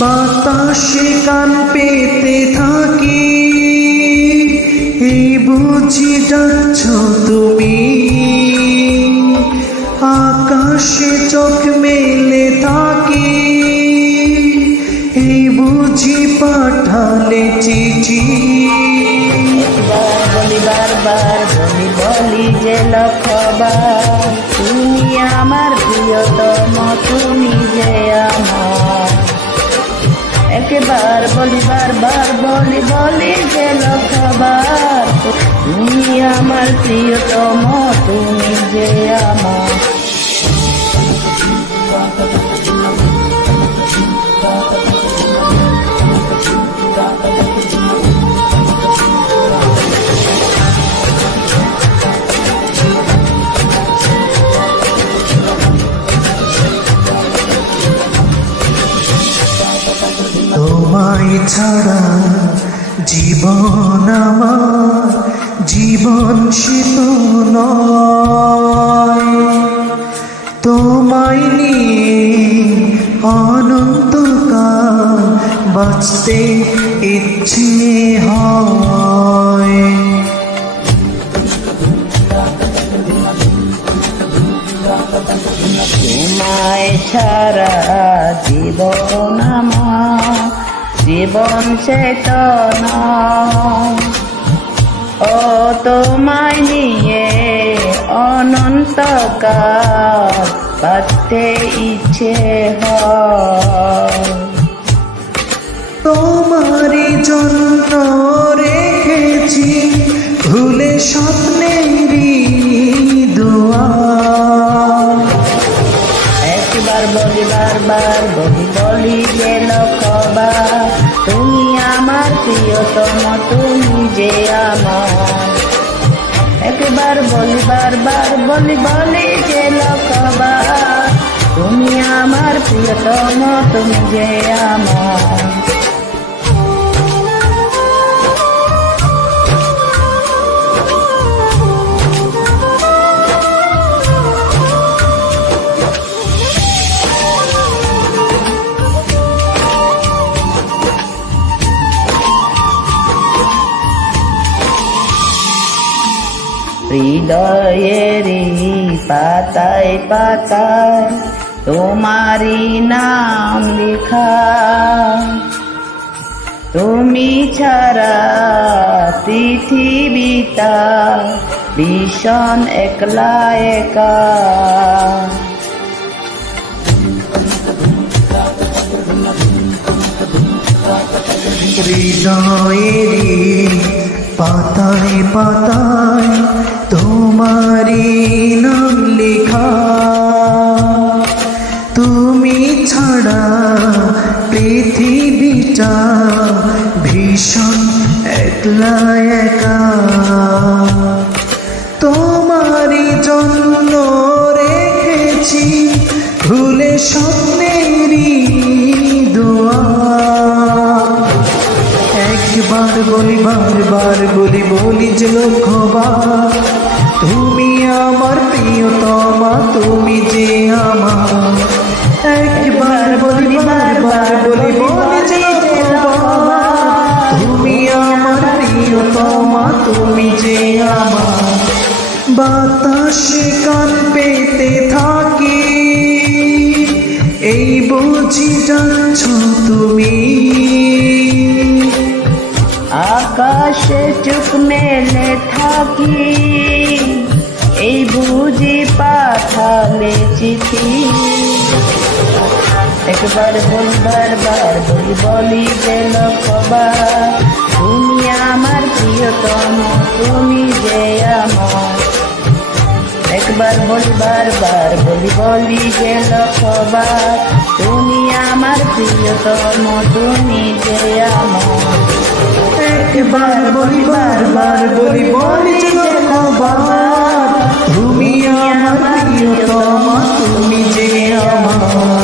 বাতাসে কান পেতে থাকি, এই বুঝি যাচ্ছ তুমি। আকাশে চোখ মেলে থাকি, এই বুঝি পাঠালে চিঠি। বারবার বলি যে লক্ষবার, তুমি আমার প্রিয়তম, তুমি যে আমার। একবার বলি বারবার বলি যে লক্ষবার, তুমি আমার প্রিয়তম, তুমি যে আমার। তোমায় ছাড়া জীবন আমার, জীবন সে তো নয়। তোমায় নিয়ে অনন্তকাল বাঁচতে ইচ্ছে হয়। তোমায় ছাড়া জীবন আমার, জীবন চেতনা। ও তোমায় নিয়ে অনন্তকাল বাঁচতে ইচ্ছে হয়। তোমারই জন্য রেখেছি ভুলে স্বপ্নেরই দুয়ার। একবার বলি বারবার বলি যে লক্ষবার, তুমি আমার প্রিয়তম, তুমি যে আমার। একবার বলি বারবার বলি যে লক্ষবার, তুমি আমার প্রিয়তম, তুমি যে আমার। হৃদয়েরই পাতায় পাতায় তোমারই নাম লেখা। তুমি ছাড়া পৃথিবীটা ভীষণ একলা একা। হৃদয়েরই পাতায় পাতায় তোমারই নাম লেখা। তুমি ছাড়া পৃথিবীটা ভীষণ একলা একা। তোমারই জন্য রেখেছি ভুলে স্বপ্নেরই দুয়ার। একবার বলি বারবার বলি যে লক্ষবার, তুমি আমার প্রিয়তমা, তুমি যে আমার। একবার বলি বারবার বলি যে লক্ষবার, তুমি আমার প্রিয়তমা, তুমি যে আমার। বাতাসে কান পেতে থাকি, এই বুঝি যাচ্ছ তুমি। আকাশে চোখ মেলে থাকি, এই বুঝি পাঠালে চিঠি। একবার বলি বারবার বলি যে লক্ষবার, তুমি আমার প্রিয়তম, তুমি যে আমার। একবার বলি বারবার বলি যে লক্ষবার, তুমি আমার প্রিয়তম, তুমি যে আমার। একবার বলি বারবার বলি যে লক্ষবার, তুমি আমার প্রিয়তমা, তুমি যে আমার।